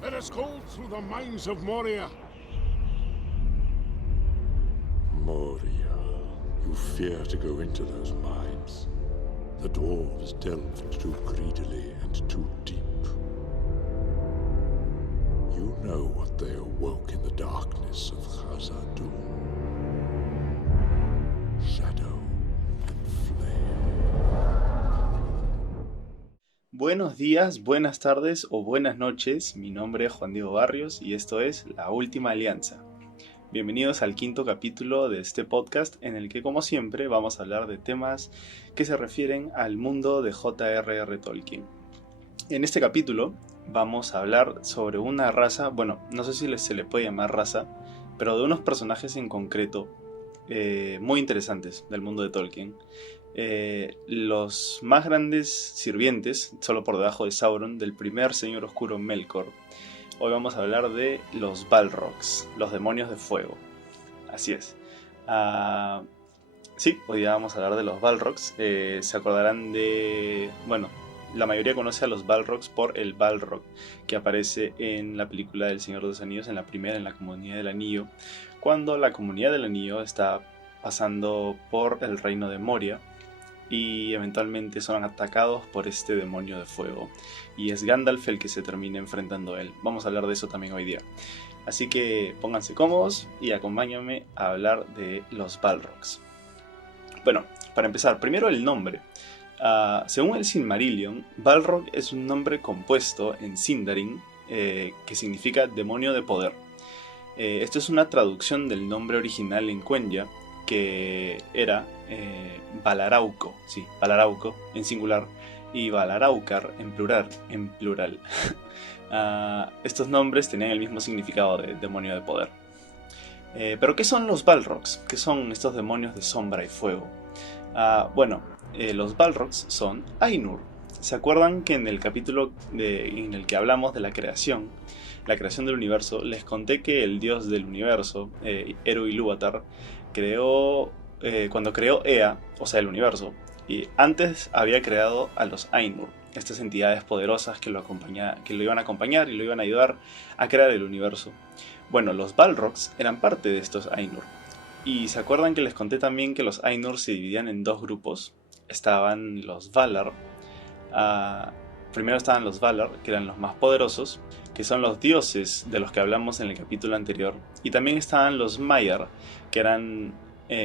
Let us go through the mines of Moria. Moria. You fear to go into those mines. The dwarves delved too greedily and too deep. You know what they awoke in the darkness of Khazad-dûm. Shadow and flame. Buenos días, buenas tardes o buenas noches. Mi nombre es Juan Diego Barrios y esto es La Última Alianza. Bienvenidos al quinto capítulo de este podcast en el que, como siempre, vamos a hablar de temas que se refieren al mundo de J.R.R. Tolkien. En este capítulo vamos a hablar sobre una raza, bueno, no sé si se le puede llamar raza, pero de unos personajes en concreto muy interesantes del mundo de Tolkien. Los más grandes sirvientes, solo por debajo de Sauron, del primer señor oscuro Melkor. Hoy vamos a hablar de los Balrogs, los demonios de fuego. Así es. Sí, hoy día vamos a hablar de los Balrogs. Se acordarán de... Bueno, la mayoría conoce a los Balrogs por el Balrog, que aparece en la película del Señor de los Anillos, en la primera, en la Comunidad del Anillo, cuando la Comunidad del Anillo está pasando por el reino de Moria y eventualmente son atacados por este demonio de fuego, y es Gandalf el que se termina enfrentando a él. Vamos a hablar de eso también hoy día, así que pónganse cómodos y acompáñenme a hablar de los Balrogs. Bueno, para empezar, primero el nombre. Según el Silmarillion, Balrog es un nombre compuesto en Sindarin que significa demonio de poder. Esto es una traducción del nombre original en Quenya, que era Balarauco, sí, Balarauco en singular, y Balaraukar en plural. Estos nombres tenían el mismo significado de demonio de poder. Pero ¿qué son los Balrogs? ¿Qué son estos demonios de sombra y fuego? Los Balrogs son Ainur. ¿Se acuerdan que en el capítulo en el que hablamos de la creación del universo, les conté que el dios del universo, Eru Ilúvatar, cuando creó Ea, o sea, el universo, y antes había creado a los Ainur, estas entidades poderosas que lo iban a acompañar y lo iban a ayudar a crear el universo? Bueno, los Balrogs eran parte de estos Ainur. Y se acuerdan que les conté también que los Ainur se dividían en dos grupos. Estaban los Valar. Primero estaban los Valar, que eran los más poderosos, que son los dioses de los que hablamos en el capítulo anterior. Y también estaban los Maiar, que eran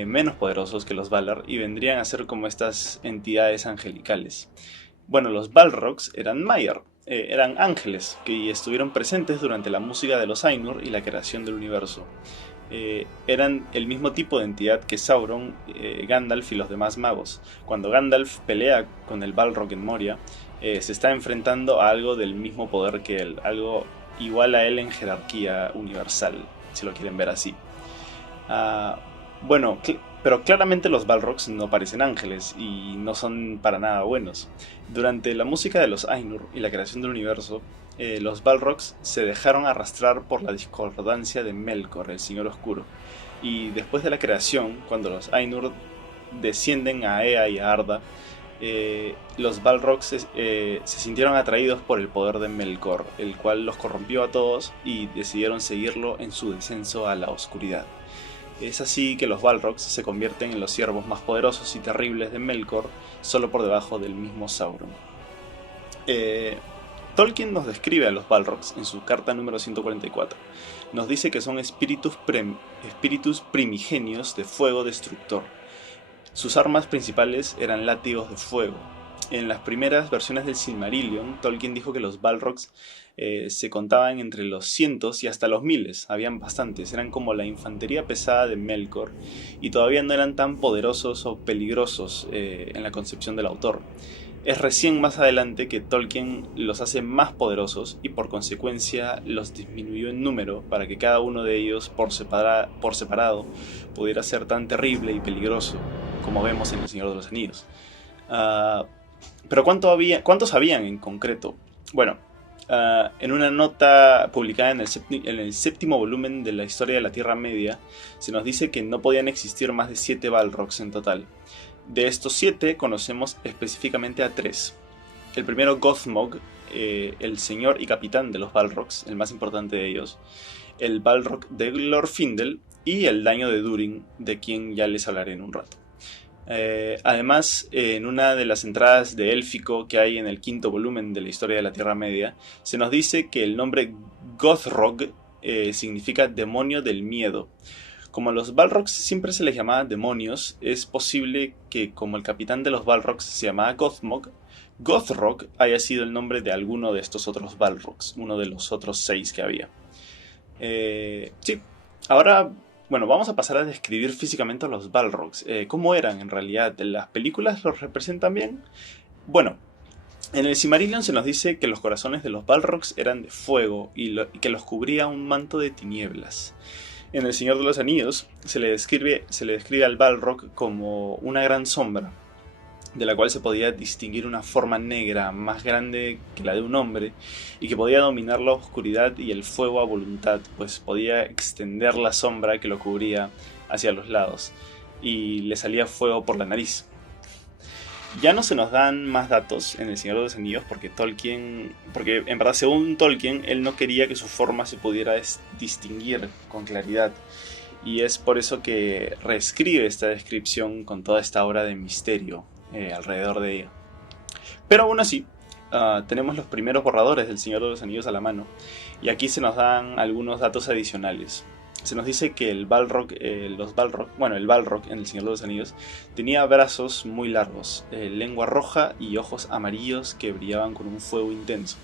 menos poderosos que los Valar y vendrían a ser como estas entidades angelicales. Bueno, los Balrogs eran Maiar, eran ángeles que estuvieron presentes durante la música de los Ainur y la creación del universo. Eran el mismo tipo de entidad que Sauron, Gandalf y los demás magos. Cuando Gandalf pelea con el Balrog en Moria, se está enfrentando a algo del mismo poder que él, algo igual a él en jerarquía universal, si lo quieren ver así. Pero claramente los Balrogs no parecen ángeles y no son para nada buenos. Durante la música de los Ainur y la creación del universo, los Balrogs se dejaron arrastrar por la discordancia de Melkor, el Señor Oscuro. Y después de la creación, cuando los Ainur descienden a Ea y a Arda, los Balrogs se sintieron atraídos por el poder de Melkor, el cual los corrompió a todos y decidieron seguirlo en su descenso a la oscuridad. Es así que los Balrogs se convierten en los siervos más poderosos y terribles de Melkor, solo por debajo del mismo Sauron. Tolkien nos describe a los Balrogs en su carta número 144. Nos dice que son espíritus primigenios de fuego destructor. Sus armas principales eran látigos de fuego. En las primeras versiones del Silmarillion, Tolkien dijo que los Balrogs se contaban entre los cientos y hasta los miles. Habían bastantes, eran como la infantería pesada de Melkor y todavía no eran tan poderosos o peligrosos en la concepción del autor. Es recién más adelante que Tolkien los hace más poderosos y por consecuencia los disminuyó en número para que cada uno de ellos por separado pudiera ser tan terrible y peligroso como vemos en El Señor de los Anillos. Pero ¿cuántos habían en concreto? Bueno, en una nota publicada en el séptimo volumen de la historia de la Tierra Media, se nos dice que no podían existir más de 7 Balrogs en total. De estos 7 conocemos específicamente a 3. El primero, Gothmog, el señor y capitán de los Balrogs, el más importante de ellos, el Balrog de Glorfindel y el Daño de Durin, de quien ya les hablaré en un rato. Además, en una de las entradas de élfico que hay en el quinto volumen de la historia de la Tierra Media, se nos dice que el nombre Gothrog significa demonio del miedo. Como a los Balrogs siempre se les llamaba demonios, es posible que como el capitán de los Balrogs se llamaba Gothmog, Gothrog haya sido el nombre de alguno de estos otros Balrogs, uno de los otros 6 que había. Sí, ahora, bueno, vamos a pasar a describir físicamente a los Balrogs. ¿Cómo eran en realidad? ¿Las películas los representan bien? Bueno, en el Silmarillion se nos dice que los corazones de los Balrogs eran de fuego y que los cubría un manto de tinieblas. En El Señor de los Anillos se le describe al Balrog como una gran sombra, de la cual se podía distinguir una forma negra más grande que la de un hombre y que podía dominar la oscuridad y el fuego a voluntad, pues podía extender la sombra que lo cubría hacia los lados y le salía fuego por la nariz. Ya no se nos dan más datos en El Señor de los Anillos porque en verdad según Tolkien él no quería que su forma se pudiera distinguir con claridad. Y es por eso que reescribe esta descripción con toda esta obra de misterio alrededor de ella. Pero aún así, tenemos los primeros borradores del Señor de los Anillos a la mano. Y aquí se nos dan algunos datos adicionales. Se nos dice que el Balrog en El Señor de los Anillos tenía brazos muy largos, lengua roja y ojos amarillos que brillaban con un fuego intenso.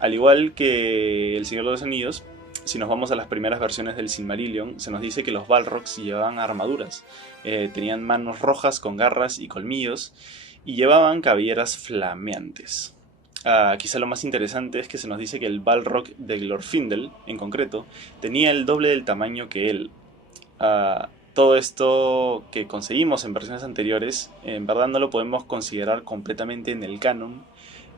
Al igual que El Señor de los Anillos, si nos vamos a las primeras versiones del Silmarillion, se nos dice que los Balrogs llevaban armaduras, tenían manos rojas con garras y colmillos y llevaban cabelleras flameantes. Quizá lo más interesante es que se nos dice que el Balrog de Glorfindel, en concreto, tenía el doble del tamaño que él. Todo esto que conseguimos en versiones anteriores, en verdad no lo podemos considerar completamente en el canon,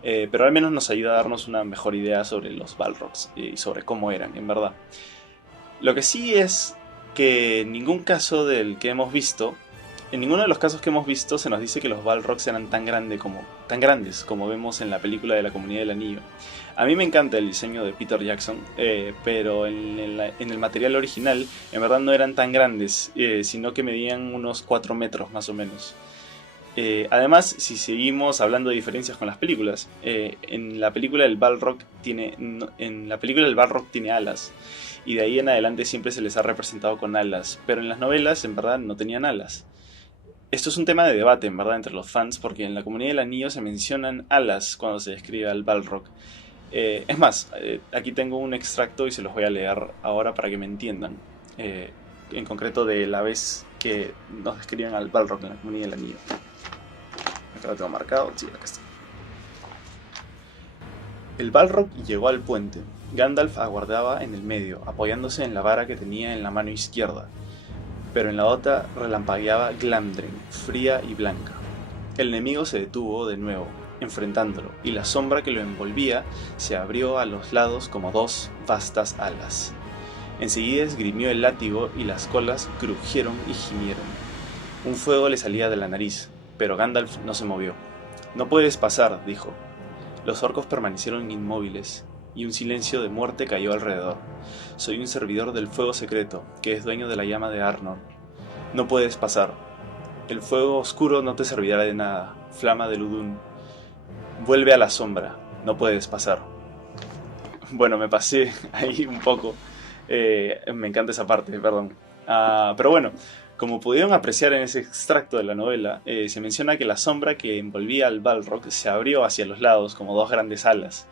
pero al menos nos ayuda a darnos una mejor idea sobre los Balrogs y sobre cómo eran, en verdad. Lo que sí es que en ninguno de los casos que hemos visto se nos dice que los Balrogs eran tan grandes como vemos en la película de la Comunidad del Anillo. A mí me encanta el diseño de Peter Jackson, pero en el material original en verdad no eran tan grandes, sino que medían unos 4 metros más o menos. Además, si seguimos hablando de diferencias con las películas, en la película el Balrog tiene alas, y de ahí en adelante siempre se les ha representado con alas, pero en las novelas en verdad no tenían alas. Esto es un tema de debate, en verdad, entre los fans, porque en la Comunidad del Anillo se mencionan alas cuando se describe al Balrog. Es más, aquí tengo un extracto y se los voy a leer ahora para que me entiendan. En concreto de la vez que nos describen al Balrog en la Comunidad del Anillo. Acá lo tengo marcado, sí, acá está. El Balrog llegó al puente. Gandalf aguardaba en el medio, apoyándose en la vara que tenía en la mano izquierda. Pero en la otra relampagueaba Glamdring, fría y blanca. El enemigo se detuvo de nuevo, enfrentándolo, y la sombra que lo envolvía se abrió a los lados como 2 vastas alas. Enseguida esgrimió el látigo y las colas crujieron y gimieron. Un fuego le salía de la nariz, pero Gandalf no se movió. «No puedes pasar», dijo. Los orcos permanecieron inmóviles, y un silencio de muerte cayó alrededor. «Soy un servidor del fuego secreto, que es dueño de la llama de Arnor. No puedes pasar. El fuego oscuro no te servirá de nada, flama de Ludun. Vuelve a la sombra, no puedes pasar». Bueno, me pasé ahí un poco. Me encanta esa parte, perdón. Pero bueno, como pudieron apreciar en ese extracto de la novela, se menciona que la sombra que envolvía al Balrog se abrió hacia los lados como 2 grandes alas.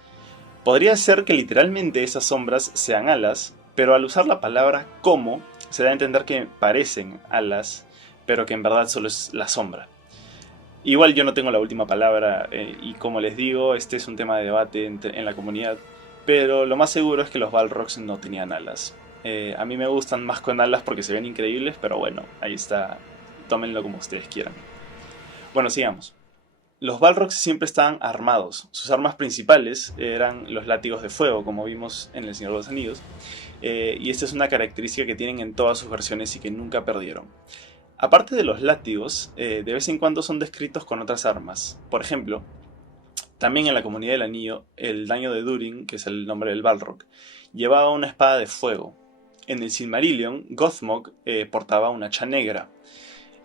Podría ser que literalmente esas sombras sean alas, pero al usar la palabra como, se da a entender que parecen alas, pero que en verdad solo es la sombra. Igual yo no tengo la última palabra, y como les digo, este es un tema de debate en la comunidad, pero lo más seguro es que los Balrogs no tenían alas. A mí me gustan más con alas porque se ven increíbles, pero bueno, ahí está, tómenlo como ustedes quieran. Bueno, sigamos. Los Balrogs siempre estaban armados. Sus armas principales eran los látigos de fuego, como vimos en El Señor de los Anillos. Y esta es una característica que tienen en todas sus versiones y que nunca perdieron. Aparte de los látigos, de vez en cuando son descritos con otras armas. Por ejemplo, También en la Comunidad del Anillo, el Daño de Durin, que es el nombre del Balrog, llevaba una espada de fuego. En el Silmarillion, Gothmog portaba una hacha negra.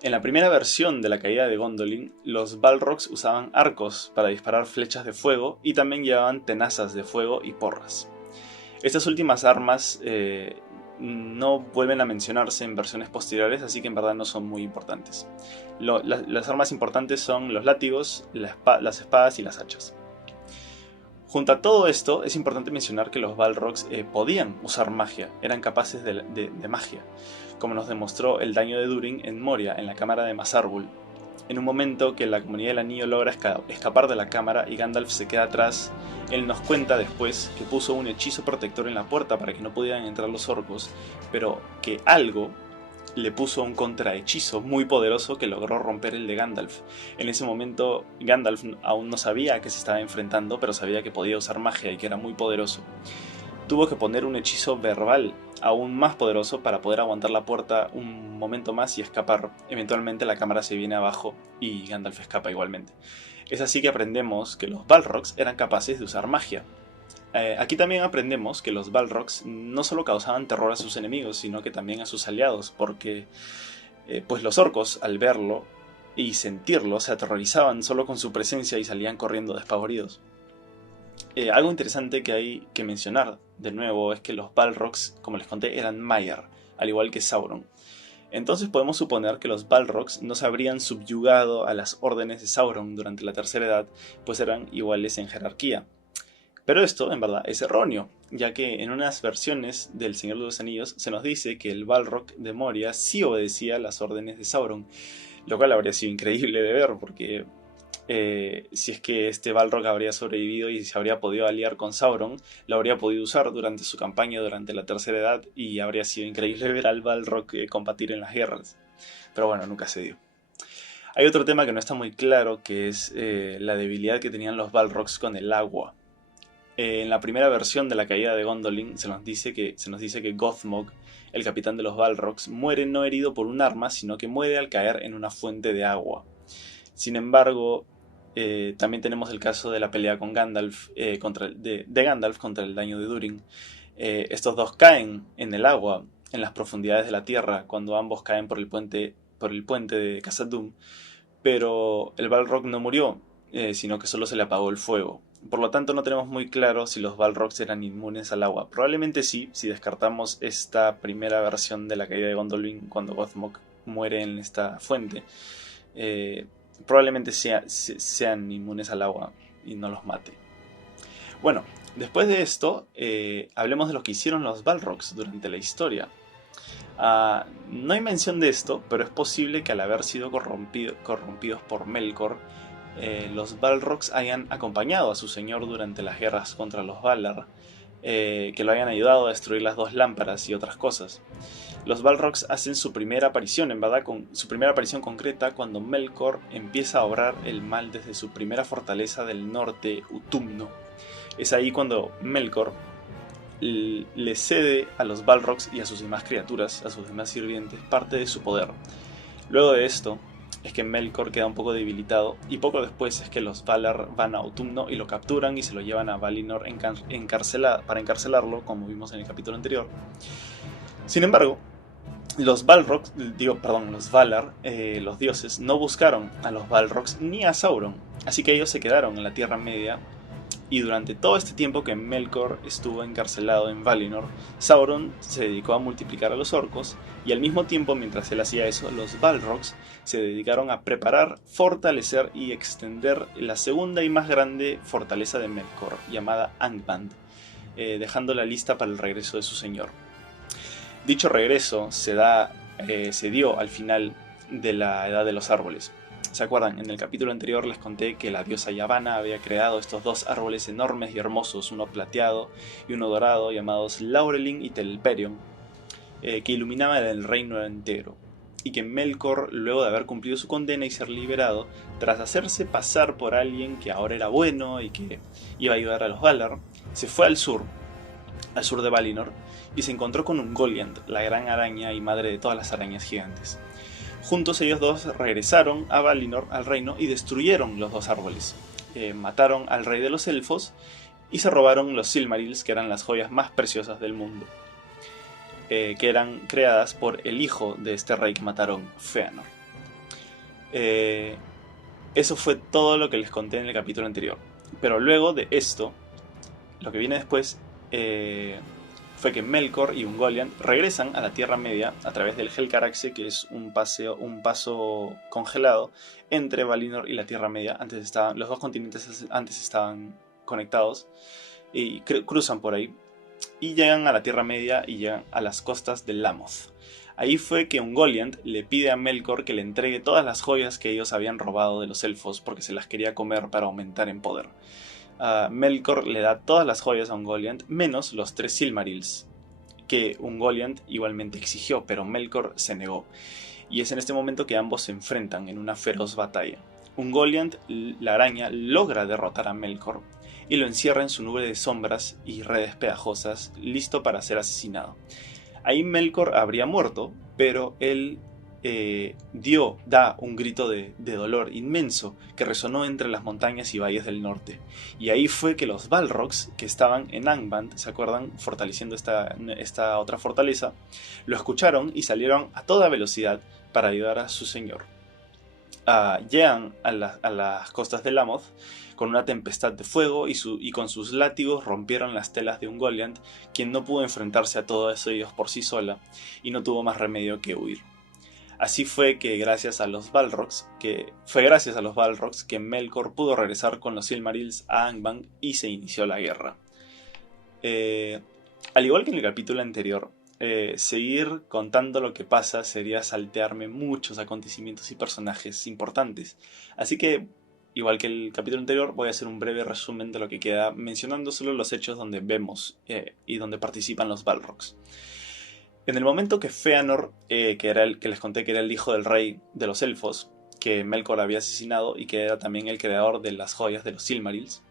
En la primera versión de la caída de Gondolin, los Balrogs usaban arcos para disparar flechas de fuego y también llevaban tenazas de fuego y porras. Estas últimas armas no vuelven a mencionarse en versiones posteriores, así que en verdad no son muy importantes. Las armas importantes son los látigos, las espadas y las hachas. Junto a todo esto, es importante mencionar que los Balrogs podían usar magia, eran capaces de magia, como nos demostró el Daño de Durin en Moria, en la cámara de Mazarbul. En un momento que la Comunidad del Anillo logra escapar de la cámara y Gandalf se queda atrás, él nos cuenta después que puso un hechizo protector en la puerta para que no pudieran entrar los orcos, pero que algo le puso un contrahechizo muy poderoso que logró romper el de Gandalf. En ese momento Gandalf aún no sabía a qué se estaba enfrentando, pero sabía que podía usar magia y que era muy poderoso. Tuvo que poner un hechizo verbal aún más poderoso para poder aguantar la puerta un momento más y escapar. Eventualmente la cámara se viene abajo y Gandalf escapa igualmente. Es así que aprendemos que los Balrogs eran capaces de usar magia. Aquí también aprendemos que los Balrogs no solo causaban terror a sus enemigos, sino que también a sus aliados, porque pues los orcos, al verlo y sentirlo, se aterrorizaban solo con su presencia y salían corriendo despavoridos. Algo interesante que hay que mencionar de nuevo es que los Balrogs, como les conté, eran Maiar, al igual que Sauron. Entonces podemos suponer que los Balrogs no se habrían subyugado a las órdenes de Sauron durante la Tercera Edad, pues eran iguales en jerarquía. Pero esto, en verdad, es erróneo, ya que en unas versiones del Señor de los Anillos se nos dice que el Balrog de Moria sí obedecía las órdenes de Sauron, lo cual habría sido increíble de ver, porque si es que este Balrog habría sobrevivido y se habría podido aliar con Sauron, lo habría podido usar durante su campaña durante la Tercera Edad y habría sido increíble ver al Balrog combatir en las guerras. Pero bueno, nunca se dio. Hay otro tema que no está muy claro, que es la debilidad que tenían los Balrogs con el agua. En la primera versión de la caída de Gondolin se nos dice que Gothmog, el capitán de los Balrogs, muere no herido por un arma, sino que muere al caer en una fuente de agua. Sin embargo, también tenemos el caso de la pelea con Gandalf, de Gandalf contra el Daño de Durin. Estos dos caen en el agua, en las profundidades de la tierra, cuando ambos caen por el puente de Khazad-dûm, pero el Balrog no murió, sino que solo se le apagó el fuego. Por lo tanto, no tenemos muy claro si los Balrogs eran inmunes al agua. Probablemente sí, si descartamos esta primera versión de la caída de Gondolin cuando Gothmog muere en esta fuente. Probablemente sean inmunes al agua y no los mate. Bueno, después de esto, hablemos de lo que hicieron los Balrogs durante la historia. No hay mención de esto, pero es posible que al haber sido corrompidos por Melkor, los Balrogs hayan acompañado a su señor durante las guerras contra los Valar, que lo hayan ayudado a destruir las dos lámparas y otras cosas. Los Balrogs hacen su primera aparición, en verdad, su primera aparición concreta cuando Melkor empieza a obrar el mal desde su primera fortaleza del norte, Utumno. Es ahí cuando Melkor le cede a los Balrogs y a sus demás criaturas, a sus demás sirvientes, parte de su poder. Luego de esto es que Melkor queda un poco debilitado y poco después es que los Valar van a Utumno y lo capturan y se lo llevan a Valinor para encarcelarlo, como vimos en el capítulo anterior. Sin embargo, los Valar, los dioses, no buscaron a los Balrogs ni a Sauron, así que ellos se quedaron en la Tierra Media. Y durante todo este tiempo que Melkor estuvo encarcelado en Valinor, Sauron se dedicó a multiplicar a los orcos, y al mismo tiempo, mientras él hacía eso, los Balrogs se dedicaron a preparar, fortalecer y extender la segunda y más grande fortaleza de Melkor, llamada Angband, dejándola lista para el regreso de su señor. Dicho regreso se dio al final de la Edad de los Árboles. ¿Se acuerdan? En el capítulo anterior les conté que la diosa Yavanna había creado estos dos árboles enormes y hermosos, uno plateado y uno dorado, llamados Laurelin y Telperion, que iluminaban el reino entero, y que Melkor, luego de haber cumplido su condena y ser liberado, tras hacerse pasar por alguien que ahora era bueno y que iba a ayudar a los Valar, se fue al sur de Valinor, y se encontró con Ungoliant, la gran araña y madre de todas las arañas gigantes. Juntos ellos dos regresaron a Valinor, al reino, y destruyeron los dos árboles. mataron al rey de los elfos y se robaron los Silmarils, que eran las joyas más preciosas del mundo, que eran creadas por el hijo de este rey que mataron, Fëanor. Eso fue todo lo que les conté en el capítulo anterior. Pero luego de esto, lo que viene después fue que Melkor y Ungoliant regresan a la Tierra Media a través del Helcaraxe, que es un paso congelado entre Valinor y la Tierra Media. Los dos continentes antes estaban conectados y cruzan por ahí y llegan a la Tierra Media y llegan a las costas de Lamoth. Ahí fue que Ungoliant le pide a Melkor que le entregue todas las joyas que ellos habían robado de los elfos porque se las quería comer para aumentar en poder. Melkor le da todas las joyas a Ungoliant, menos los 3 Silmarils, que Ungoliant igualmente exigió, pero Melkor se negó. Y es en este momento que ambos se enfrentan en una feroz batalla. Ungoliant, la araña, logra derrotar a Melkor y lo encierra en su nube de sombras y redes pegajosas, listo para ser asesinado. Ahí Melkor habría muerto, pero él da un grito de dolor inmenso que resonó entre las montañas y valles del norte. Y ahí fue que los Balrogs, que estaban en Angband, ¿se acuerdan? Fortaleciendo esta otra fortaleza, lo escucharon y salieron a toda velocidad para ayudar a su señor. Llegan a las costas de Lamoth con una tempestad de fuego y con sus látigos rompieron las telas de Ungoliant, quien no pudo enfrentarse a todos ellos por sí sola y no tuvo más remedio que huir. Así fue que gracias a los Balrogs que Melkor pudo regresar con los Silmarils a Angband y se inició la guerra. Al igual que en el capítulo anterior, seguir contando lo que pasa sería saltearme muchos acontecimientos y personajes importantes. Así que, igual que el capítulo anterior, voy a hacer un breve resumen de lo que queda, mencionando solo los hechos donde vemos y donde participan los Balrogs. En el momento que Fëanor, que era el que les conté que era el hijo del rey de los elfos, que Melkor había asesinado y que era también el creador de las joyas de los Silmarils,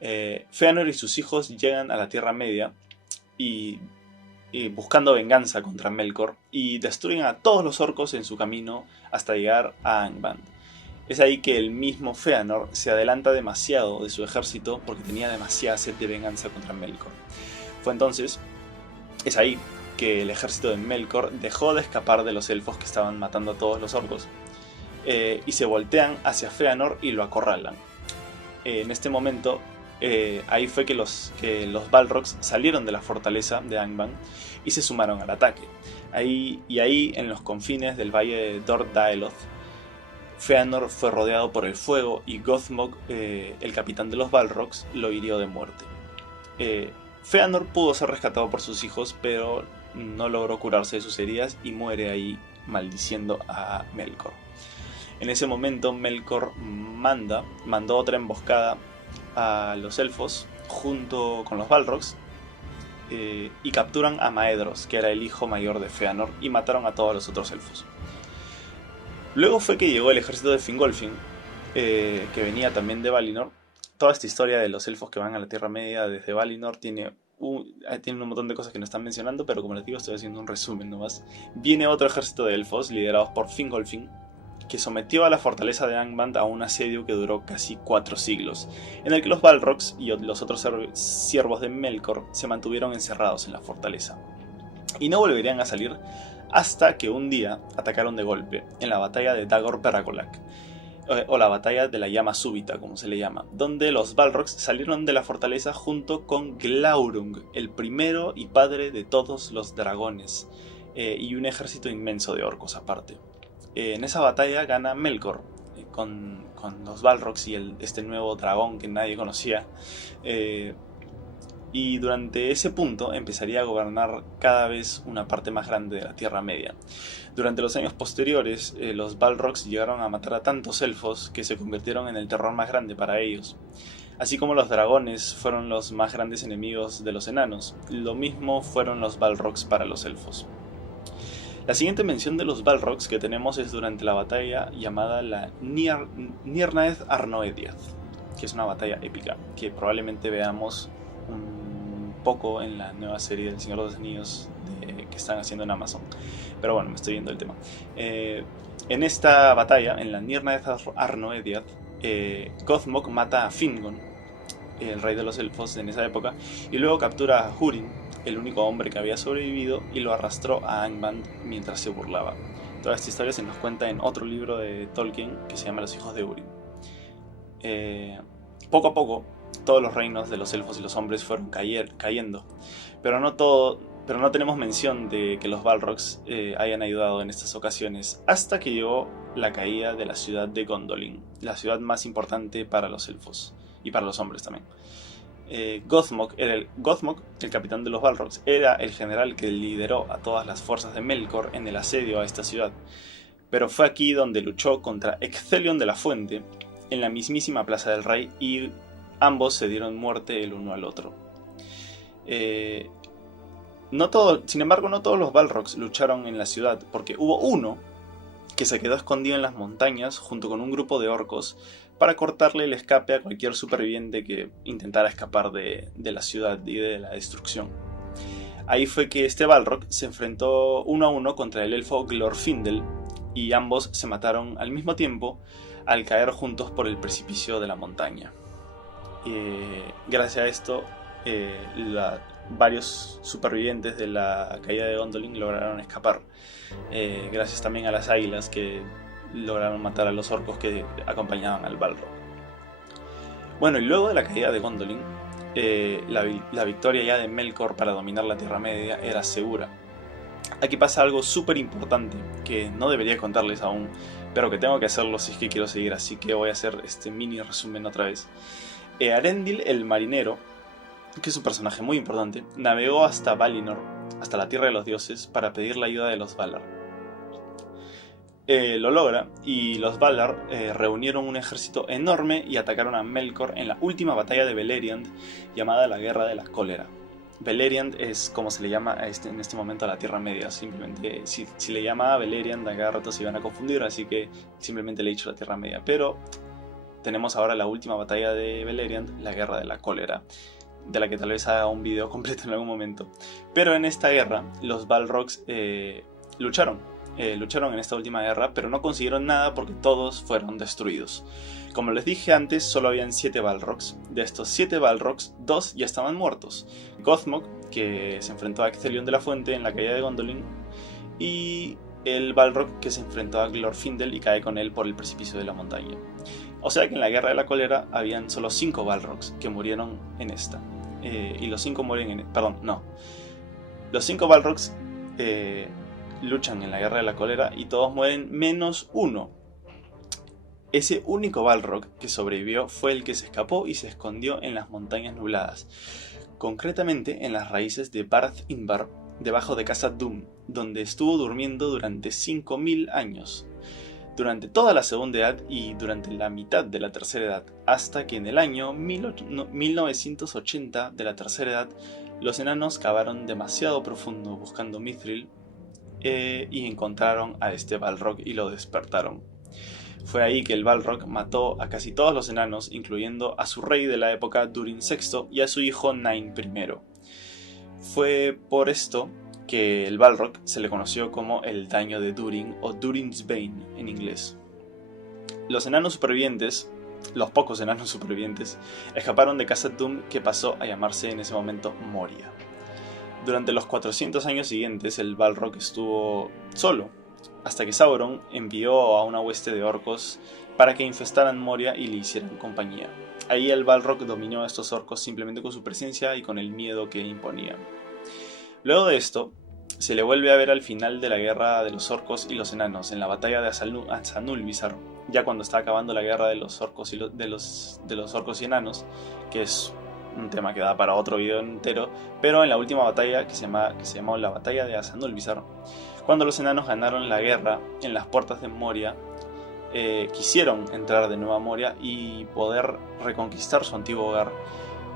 Fëanor y sus hijos llegan a la Tierra Media y buscando venganza contra Melkor y destruyen a todos los orcos en su camino hasta llegar a Angband. Es ahí que el mismo Fëanor se adelanta demasiado de su ejército porque tenía demasiada sed de venganza contra Melkor. Es ahí que el ejército de Melkor dejó de escapar de los elfos que estaban matando a todos los orcos y se voltean hacia Fëanor y lo acorralan. En este momento, ahí fue que los Balrogs salieron de la fortaleza de Angband y se sumaron al ataque. Ahí, en los confines del valle de Dor Daeloth, Fëanor fue rodeado por el fuego y Gothmog, el capitán de los Balrogs, lo hirió de muerte. Fëanor pudo ser rescatado por sus hijos, pero no logró curarse de sus heridas y muere ahí maldiciendo a Melkor. En ese momento Melkor mandó otra emboscada a los elfos junto con los Balrogs y capturan a Maedhros, que era el hijo mayor de Fëanor, y mataron a todos los otros elfos. Luego fue que llegó el ejército de Fingolfin, que venía también de Valinor. Toda esta historia de los elfos que van a la Tierra Media desde Valinor tiene un montón de cosas que no están mencionando, pero como les digo, estoy haciendo un resumen nomás. Viene otro ejército de elfos liderados por Fingolfin, que sometió a la fortaleza de Angband a un asedio que duró casi 4 siglos, en el que los Balrogs y los otros siervos de Melkor se mantuvieron encerrados en la fortaleza, y no volverían a salir hasta que un día atacaron de golpe en la batalla de Dagor Parakolak, o la batalla de la llama súbita, como se le llama, donde los Balrogs salieron de la fortaleza junto con Glaurung, el primero y padre de todos los dragones, y un ejército inmenso de orcos aparte. En esa batalla gana Melkor con los Balrogs y este nuevo dragón que nadie conocía, y durante ese punto empezaría a gobernar cada vez una parte más grande de la Tierra Media. Durante los años posteriores, los Balrogs llegaron a matar a tantos elfos que se convirtieron en el terror más grande para ellos. Así como los dragones fueron los más grandes enemigos de los enanos, lo mismo fueron los Balrogs para los elfos. La siguiente mención de los Balrogs que tenemos es durante la batalla llamada la Nirnaeth Arnoediath, que es una batalla épica que probablemente veamos un poco en la nueva serie del Señor de los Anillos que están haciendo en Amazon. Pero bueno, me estoy yendo del tema. En esta batalla, en la Nirnaeth Arnoediath, Gothmog mata a Fingon, el rey de los elfos en esa época, y luego captura a Húrin, el único hombre que había sobrevivido, y lo arrastró a Angband mientras se burlaba. Toda esta historia se nos cuenta en otro libro de Tolkien que se llama Los hijos de Húrin. Poco a poco, todos los reinos de los elfos y los hombres fueron cayendo, pero no tenemos mención de que los Balrogs hayan ayudado en estas ocasiones, hasta que llegó la caída de la ciudad de Gondolin, la ciudad más importante para los elfos y para los hombres también. Gothmog, el capitán de los Balrogs, era el general que lideró a todas las fuerzas de Melkor en el asedio a esta ciudad, pero fue aquí donde luchó contra Ecthelion de la Fuente en la mismísima Plaza del Rey, y ambos se dieron muerte el uno al otro. Sin embargo, no todos los Balrogs lucharon en la ciudad, porque hubo uno que se quedó escondido en las montañas junto con un grupo de orcos para cortarle el escape a cualquier superviviente que intentara escapar de la ciudad y de la destrucción. Ahí fue que este Balrog se enfrentó 1 a 1 contra el elfo Glorfindel, y ambos se mataron al mismo tiempo al caer juntos por el precipicio de la montaña. Gracias a esto, varios supervivientes de la caída de Gondolin lograron escapar, gracias también a las águilas que lograron matar a los orcos que acompañaban al Balrog. Bueno, y luego de la caída de Gondolin, la victoria ya de Melkor para dominar la Tierra Media era segura. Aquí pasa algo súper importante que no debería contarles aún, pero que tengo que hacerlo si es que quiero seguir, así que voy a hacer este mini resumen otra vez. Eärendil el marinero, que es un personaje muy importante, navegó hasta Valinor, hasta la Tierra de los Dioses, para pedir la ayuda de los Valar. Lo logra, y los Valar reunieron un ejército enorme y atacaron a Melkor en la última batalla de Beleriand, llamada la Guerra de la Cólera. Beleriand es como se le llama en este momento a la Tierra Media. Simplemente, si le llamaba Beleriand, a cada rato se iban a confundir, así que simplemente le he dicho la Tierra Media. Pero tenemos ahora la última batalla de Beleriand, la Guerra de la Cólera, de la que tal vez haga un video completo en algún momento. Pero en esta guerra, los Balrogs lucharon en esta última guerra, pero no consiguieron nada porque todos fueron destruidos. Como les dije antes, solo habían 7 Balrogs. De estos 7 Balrogs, 2 ya estaban muertos. Gothmog, que se enfrentó a Ecthelion de la Fuente en la caída de Gondolin, y el Balrog que se enfrentó a Glorfindel y cae con él por el precipicio de la montaña. O sea que en la Guerra de la Cólera habían solo 5 Balrogs que murieron en esta. Y los 5 mueren Los 5 Balrogs luchan en la Guerra de la Cólera y todos mueren menos uno. Ese único Balrog que sobrevivió fue el que se escapó y se escondió en las montañas nubladas, concretamente en las raíces de Barth Ingvar, debajo de Khazad Dûm, donde estuvo durmiendo durante 5000 años, durante toda la Segunda Edad y durante la mitad de la Tercera Edad, hasta que en el año 1980 de la Tercera Edad los enanos cavaron demasiado profundo buscando Mithril y encontraron a este Balrog y lo despertaron. Fue ahí que el Balrog mató a casi todos los enanos, incluyendo a su rey de la época Durin VI y a su hijo Nain I. Fue por esto que el Balrog se le conoció como el daño de Durin o Durin's Bane en inglés. Los enanos supervivientes, los pocos enanos supervivientes, escaparon de Khazad Dûm, que pasó a llamarse en ese momento Moria. Durante los 400 años siguientes el Balrog estuvo solo, hasta que Sauron envió a una hueste de orcos para que infestaran Moria y le hicieran compañía. Ahí el Balrog dominó a estos orcos simplemente con su presencia y con el miedo que imponían. Luego de esto, se le vuelve a ver al final de la guerra de los orcos y los enanos, en la batalla de Azanulvizar, ya cuando está acabando la guerra de los orcos y de los orcos y enanos, que es un tema que da para otro video entero, pero en la última batalla que se llamó la batalla de Azanulvizar, cuando los enanos ganaron la guerra en las puertas de Moria, quisieron entrar de nuevo a Moria y poder reconquistar su antiguo hogar,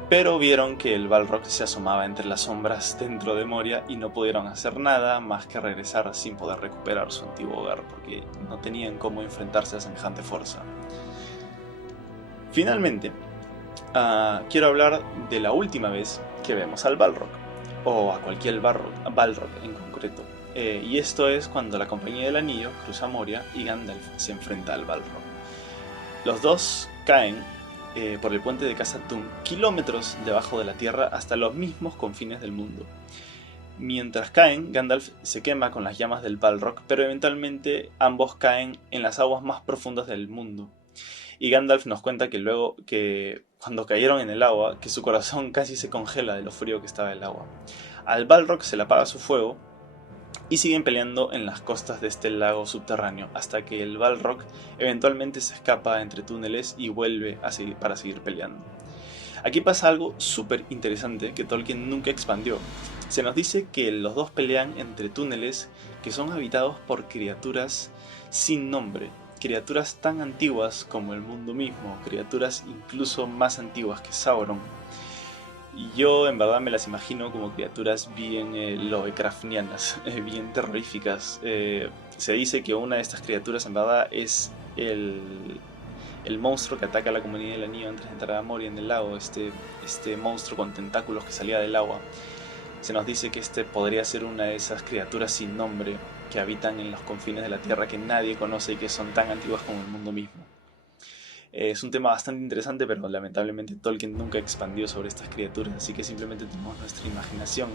pero vieron que el Balrog se asomaba entre las sombras dentro de Moria y no pudieron hacer nada más que regresar sin poder recuperar su antiguo hogar, porque no tenían cómo enfrentarse a semejante fuerza. Finalmente, quiero hablar de la última vez que vemos al Balrog, o a cualquier Balrog en concreto. Y esto es cuando la Compañía del Anillo cruza Moria y Gandalf se enfrenta al Balrog. Los dos caen por el puente de Khazad Dûm, kilómetros debajo de la tierra hasta los mismos confines del mundo. Mientras caen, Gandalf se quema con las llamas del Balrog, pero eventualmente ambos caen en las aguas más profundas del mundo. Y Gandalf nos cuenta que cuando cayeron en el agua, que su corazón casi se congela de lo frío que estaba el agua. Al Balrog se le apaga su fuego y siguen peleando en las costas de este lago subterráneo, hasta que el Balrog eventualmente se escapa entre túneles y vuelve para seguir peleando. Aquí pasa algo súper interesante que Tolkien nunca expandió. Se nos dice que los dos pelean entre túneles que son habitados por criaturas sin nombre, criaturas tan antiguas como el mundo mismo, criaturas incluso más antiguas que Sauron. Y yo en verdad me las imagino como criaturas bien lovecraftianas, bien terroríficas. Se dice que una de estas criaturas en verdad es el monstruo que ataca a la comunidad del anillo antes de entrar a Moria en el lago, este monstruo con tentáculos que salía del agua. Se nos dice que este podría ser una de esas criaturas sin nombre que habitan en los confines de la tierra que nadie conoce y que son tan antiguas como el mundo mismo. Es un tema bastante interesante, pero lamentablemente Tolkien nunca expandió sobre estas criaturas, así que simplemente tenemos nuestra imaginación.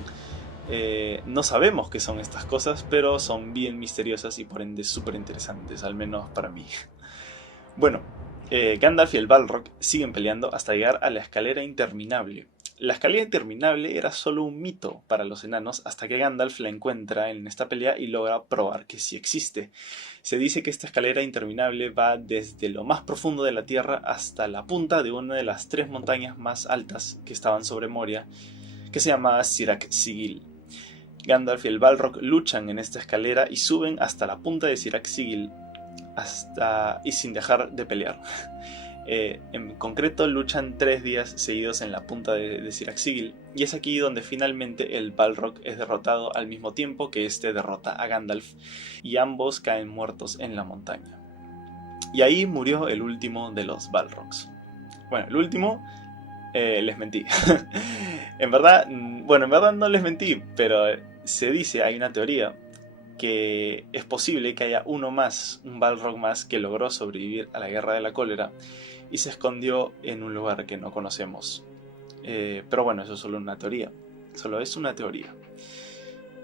No sabemos qué son estas cosas, pero son bien misteriosas y por ende súper interesantes, al menos para mí. Bueno, Gandalf y el Balrog siguen peleando hasta llegar a la escalera interminable. La escalera interminable era solo un mito para los enanos hasta que Gandalf la encuentra en esta pelea y logra probar que sí existe. Se dice que esta escalera interminable va desde lo más profundo de la tierra hasta la punta de una de las 3 montañas más altas que estaban sobre Moria, que se llamaba Sirac Sigil. Gandalf y el Balrog luchan en esta escalera y suben hasta la punta de Sirac Sigil y sin dejar de pelear. En concreto luchan 3 días seguidos en la punta de Sirac Sigil, y es aquí donde finalmente el Balrog es derrotado al mismo tiempo que este derrota a Gandalf, y ambos caen muertos en la montaña. Y ahí murió el último de los Balrogs. Bueno, el último, les mentí. en verdad no les mentí, pero se dice, hay una teoría que es posible que haya uno más, un Balrog más, que logró sobrevivir a la Guerra de la Cólera y se escondió en un lugar que no conocemos. Pero bueno, eso es solo una teoría. Solo es una teoría.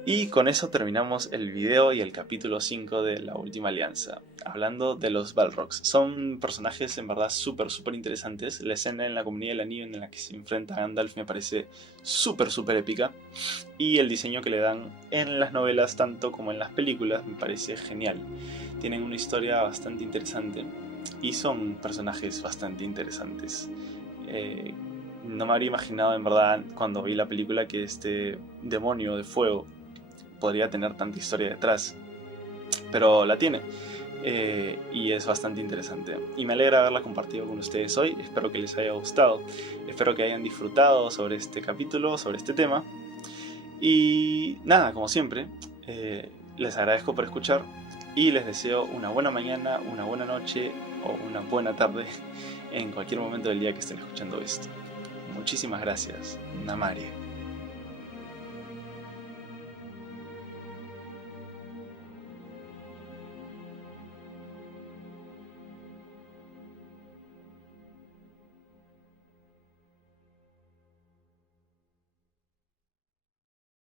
Y con eso terminamos el video y el capítulo 5 de La Última Alianza, hablando de los Balrogs. Son personajes en verdad súper interesantes. La escena en la Comunidad del Anillo en la que se enfrenta a Gandalf me parece súper épica. Y el diseño que le dan en las novelas, tanto como en las películas, me parece genial. Tienen una historia bastante interesante y son personajes bastante interesantes. No me habría imaginado en verdad cuando vi la película que este demonio de fuego podría tener tanta historia detrás, pero la tiene, y es bastante interesante y me alegra haberla compartido con ustedes hoy. Espero que les haya gustado, espero que hayan disfrutado sobre este capítulo, sobre este tema, y nada, como siempre, les agradezco por escuchar y les deseo una buena mañana, una buena noche o una buena tarde en cualquier momento del día que estén escuchando esto. Muchísimas gracias. Namarie.